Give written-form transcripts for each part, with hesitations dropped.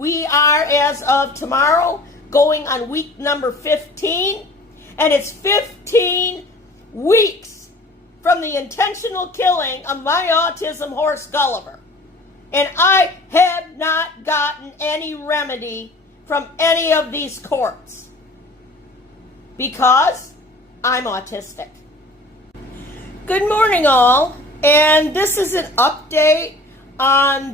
We are, as of tomorrow, going on week number 15, and it's 15 weeks from the intentional killing of my autism horse Gulliver. And I have not gotten any remedy from any of these courts because I'm autistic. Good morning, all, and this is an update on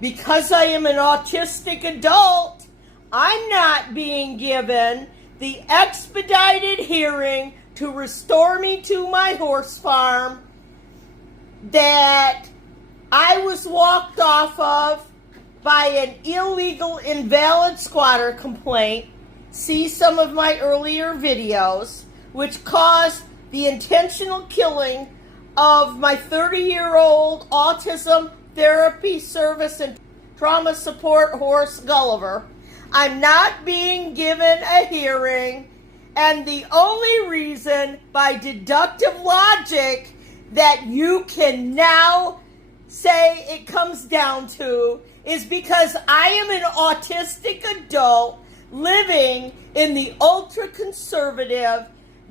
because I am an autistic adult, I'm not being given the expedited hearing to restore me to my horse farm that I was walked off of by an illegal invalid squatter complaint. See some of my earlier videos, which caused the intentional killing of my 30-year-old autism therapy service and trauma support horse Gulliver. I'm not being given a hearing, and the only reason, by deductive logic, that you can now say it comes down to is because I am an autistic adult living in the ultra-conservative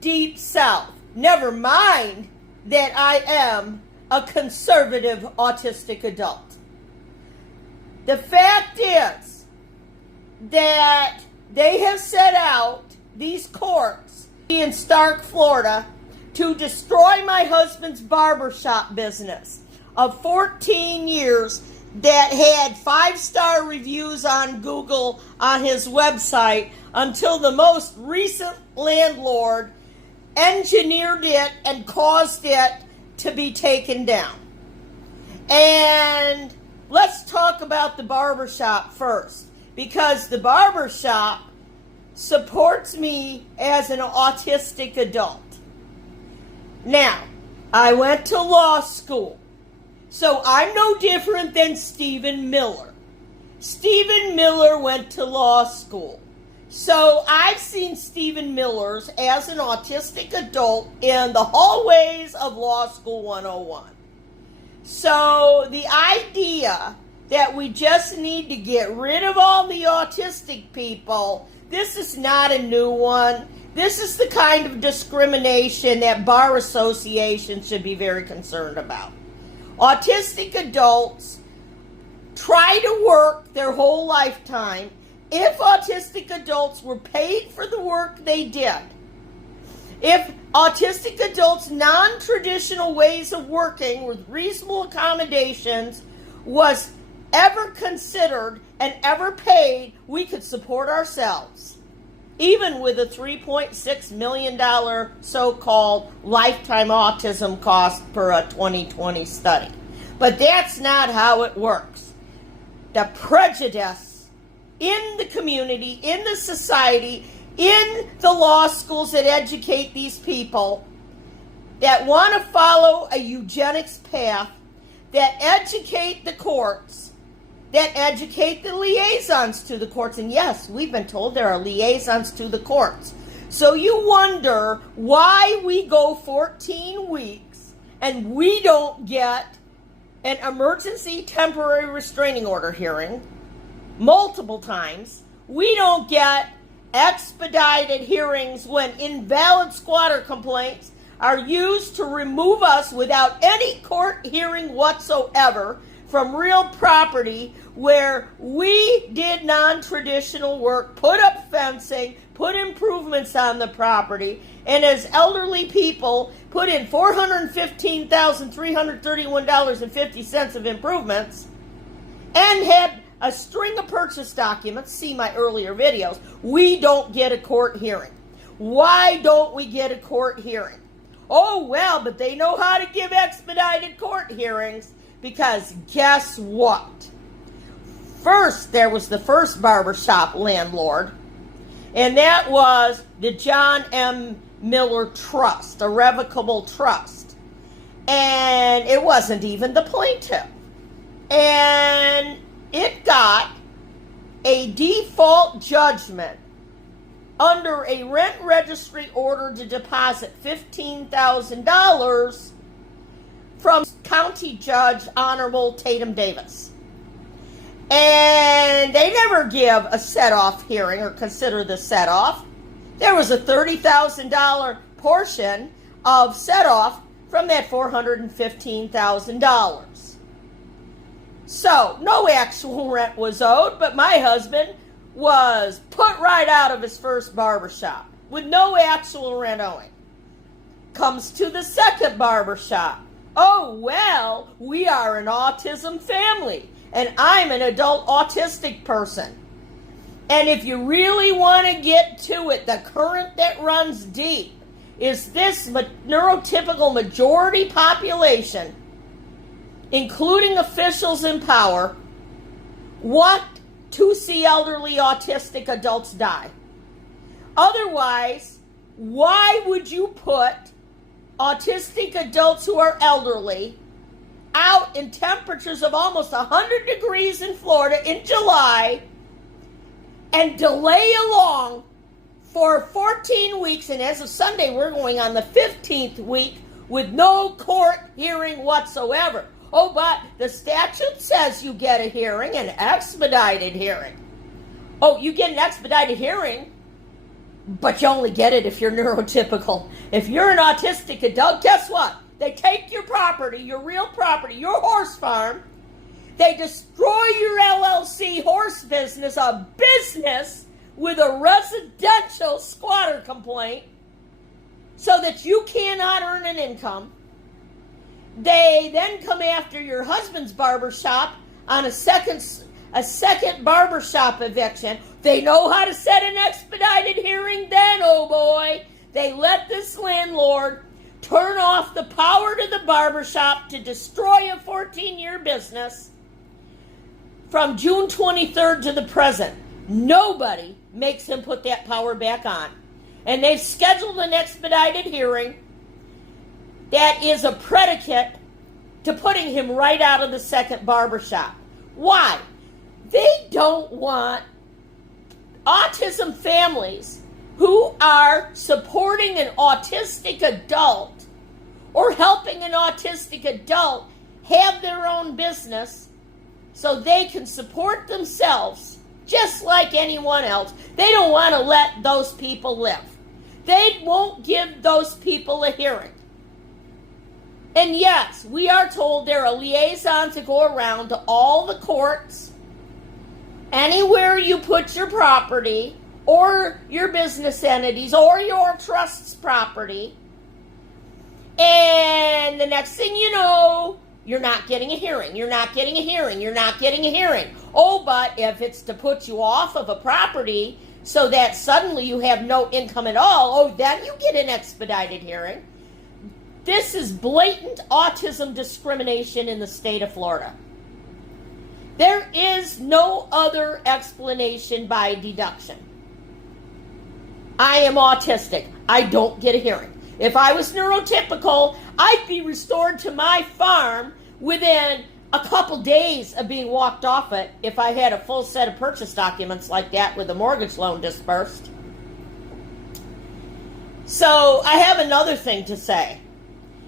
Deep South. Never mind that I am a conservative autistic adult. The fact is that they have set out, these courts in Stark, Florida, to destroy my husband's barbershop business of 14 years that had 5-star reviews on Google on his website until the most recent landlord engineered it and caused it to be taken down. And let's talk about the barbershop first, because the barbershop supports me as an autistic adult. Now, I went to law school, so I'm no different than Stephen Miller. Stephen Miller went to law school. So I've seen Stephen Miller's as an autistic adult in the hallways of Law School 101. So the idea that we just need to get rid of all the autistic people, this is not a new one. This is the kind of discrimination that bar associations should be very concerned about. Autistic adults try to work their whole lifetime. If autistic adults were paid for the work they did, if autistic adults' non-traditional ways of working with reasonable accommodations was ever considered and ever paid, we could support ourselves, even with a $3.6 million so-called lifetime autism cost per a 2020 study. But that's not how it works. The prejudice in the community, in the society, in the law schools that educate these people, that want to follow a eugenics path, that educate the courts, that educate the liaisons to the courts. And yes, we've been told there are liaisons to the courts. So you wonder why we go 14 weeks and we don't get an emergency temporary restraining order hearing multiple times. We don't get expedited hearings when invalid squatter complaints are used to remove us without any court hearing whatsoever from real property where we did non-traditional work, put up fencing, put improvements on the property, and as elderly people put in $415,331.50 of improvements and had a string of purchase documents, see my earlier videos. We don't get a court hearing. Why don't we get a court hearing? Oh, well, but they know how to give expedited court hearings, because guess what? First, there was the first barbershop landlord, and that was the John M. Miller Trust, a revocable trust. And it wasn't even the plaintiff. And it got a default judgment under a rent registry order to deposit $15,000 from County Judge Honorable Tatum Davis. And And they never give a set-off hearing or consider the set-off. There was a $30,000 portion of set-off from that $415,000. So, no actual rent was owed, but my husband was put right out of his first barbershop with no actual rent owing. Comes to the second barbershop. Oh, well, we are an autism family, and I'm an adult autistic person. And if you really want to get to it, the current that runs deep is this neurotypical majority population, including officials in power, want to see elderly autistic adults die. Otherwise, why would you put autistic adults who are elderly out in temperatures of almost 100 degrees in Florida in July and delay along for 14 weeks, and as of Sunday, we're going on the 15th week with no court hearing whatsoever. Oh, but the statute says you get a hearing, an expedited hearing. Oh, you get an expedited hearing, but you only get it if you're neurotypical. If you're an autistic adult, guess what? They take your property, your real property, your horse farm. They destroy your LLC horse business, a business with a residential squatter complaint, so that you cannot earn an income. They then come after your husband's barbershop on a second barbershop eviction. They know how to set an expedited hearing then, oh boy. They let this landlord turn off the power to the barbershop to destroy a 14-year business from June 23rd to the present. Nobody makes him put that power back on. And they've scheduled an expedited hearing that is a predicate to putting him right out of the second barbershop. Why? They don't want autism families who are supporting an autistic adult or helping an autistic adult have their own business so they can support themselves just like anyone else. They don't want to let those people live. They won't give those people a hearing. And yes, we are told they're a liaison to go around to all the courts, anywhere you put your property, or your business entities, or your trust's property. And the next thing you know, you're not getting a hearing. You're not getting a hearing. You're not getting a hearing. Oh, but if it's to put you off of a property so that suddenly you have no income at all, oh, then you get an expedited hearing. This is blatant autism discrimination in the state of Florida. There is no other explanation by deduction. I am autistic. I don't get a hearing. If I was neurotypical, I'd be restored to my farm within a couple days of being walked off it if I had a full set of purchase documents like that with a mortgage loan dispersed. So I have another thing to say.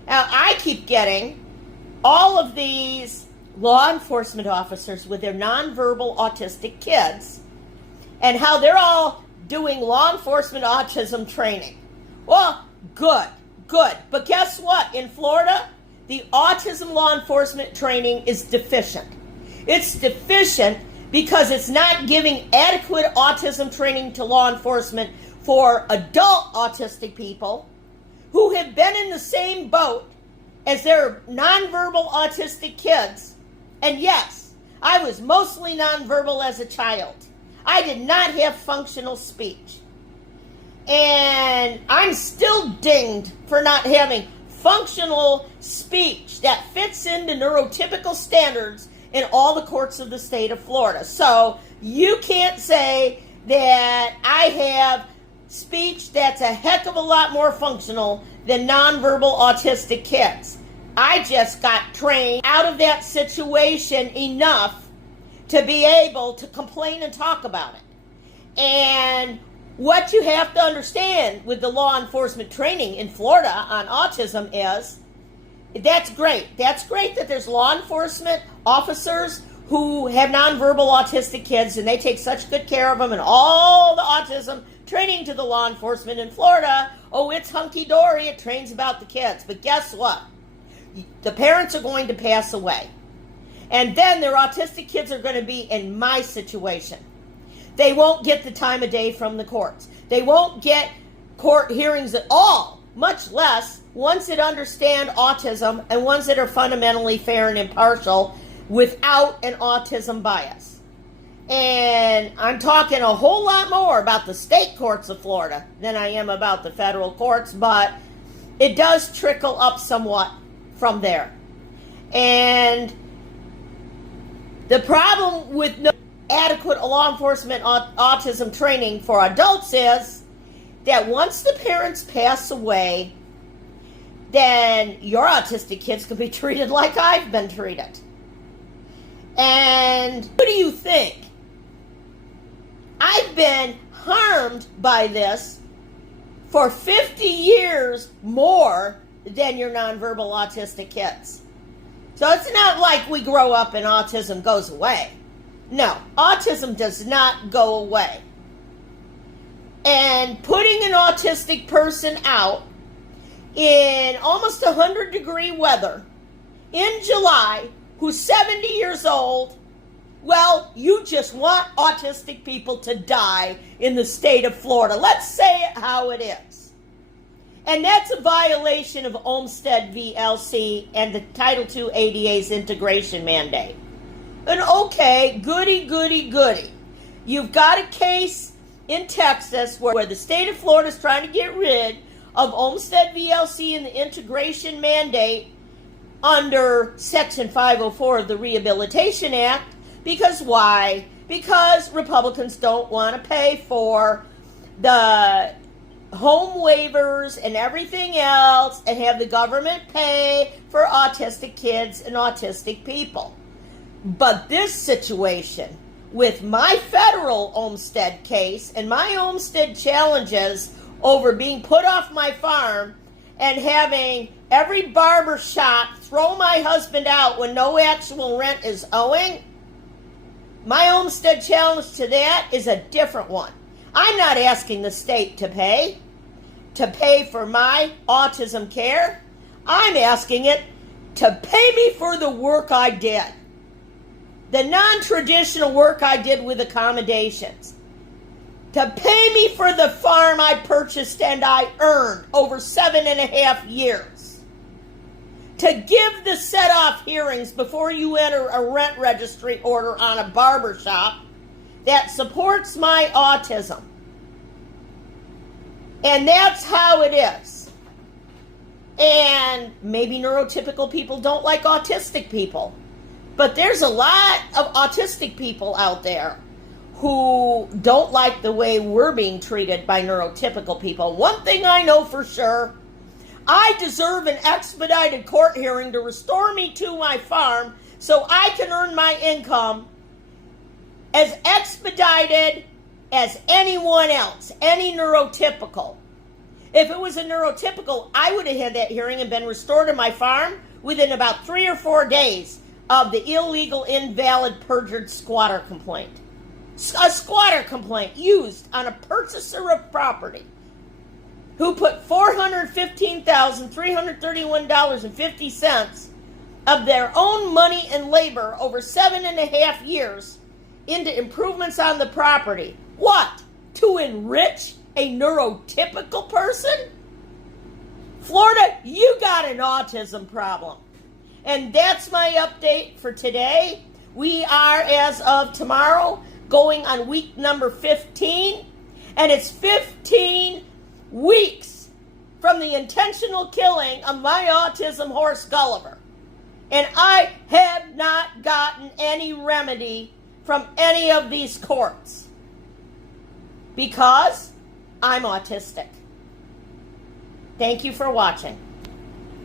Now, I keep getting all of these law enforcement officers with their nonverbal autistic kids and how they're all doing law enforcement autism training. Well, good. But guess what? In Florida, the autism law enforcement training is deficient. It's deficient because it's not giving adequate autism training to law enforcement for adult autistic people who have been in the same boat as their nonverbal autistic kids. And yes, I was mostly nonverbal as a child. I did not have functional speech. And I'm still dinged for not having functional speech that fits into neurotypical standards in all the courts of the state of Florida. So you can't say that I have speech that's a heck of a lot more functional than nonverbal autistic kids. I just got trained out of that situation enough to be able to complain and talk about it. And what you have to understand with the law enforcement training in Florida on autism is, that's great. That's great that there's law enforcement officers who have nonverbal autistic kids, and they take such good care of them, and all the autism training to the law enforcement in Florida, oh, it's hunky-dory, it trains about the kids. But guess what? The parents are going to pass away. And then their autistic kids are going to be in my situation. They won't get the time of day from the courts. They won't get court hearings at all, much less ones that understand autism and ones that are fundamentally fair and impartial without an autism bias. And I'm talking a whole lot more about the state courts of Florida than I am about the federal courts, but it does trickle up somewhat from there. And the problem with no adequate law enforcement autism training for adults is that once the parents pass away, then your autistic kids can be treated like I've been treated. And what do you think? I've been harmed by this for 50 years more than your nonverbal autistic kids. So it's not like we grow up and autism goes away. No, autism does not go away. And putting an autistic person out in almost 100-degree weather in July, who's 70 years old, well, you just want autistic people to die in the state of Florida. Let's say it how it is. And that's a violation of Olmstead v. LC and the Title II ADA's integration mandate. And okay, goody, goody, goody. You've got a case in Texas where the state of Florida is trying to get rid of Olmstead v. LC and the integration mandate under Section 504 of the Rehabilitation Act. Because why? Because Republicans don't want to pay for the home waivers and everything else and have the government pay for autistic kids and autistic people. But this situation with my federal Olmstead case and my Olmstead challenges over being put off my farm and having every barber shop throw my husband out when no actual rent is owing, my Olmstead challenge to that is a different one. I'm not asking the state to pay for my autism care. I'm asking it to pay me for the work I did. The non-traditional work I did with accommodations. To pay me for the farm I purchased and I earned over 7.5 years. To give the set-off hearings before you enter a rent registry order on a barber shop that supports my autism. And that's how it is. And maybe neurotypical people don't like autistic people. But there's a lot of autistic people out there who don't like the way we're being treated by neurotypical people. One thing I know for sure, I deserve an expedited court hearing to restore me to my farm so I can earn my income as expedited as anyone else, any neurotypical. If it was a neurotypical, I would have had that hearing and been restored to my farm within about 3 or 4 days of the illegal, invalid, perjured squatter complaint. A squatter complaint used on a purchaser of property who put $415,331.50 of their own money and labor over 7.5 years into improvements on the property. What? To enrich a neurotypical person? Florida, you got an autism problem. And that's my update for today. We are, as of tomorrow, going on week number 15. And it's 15 weeks from the intentional killing of my autism horse Gulliver. And I have not gotten any remedy from any of these courts. Because I'm autistic. Thank you for watching.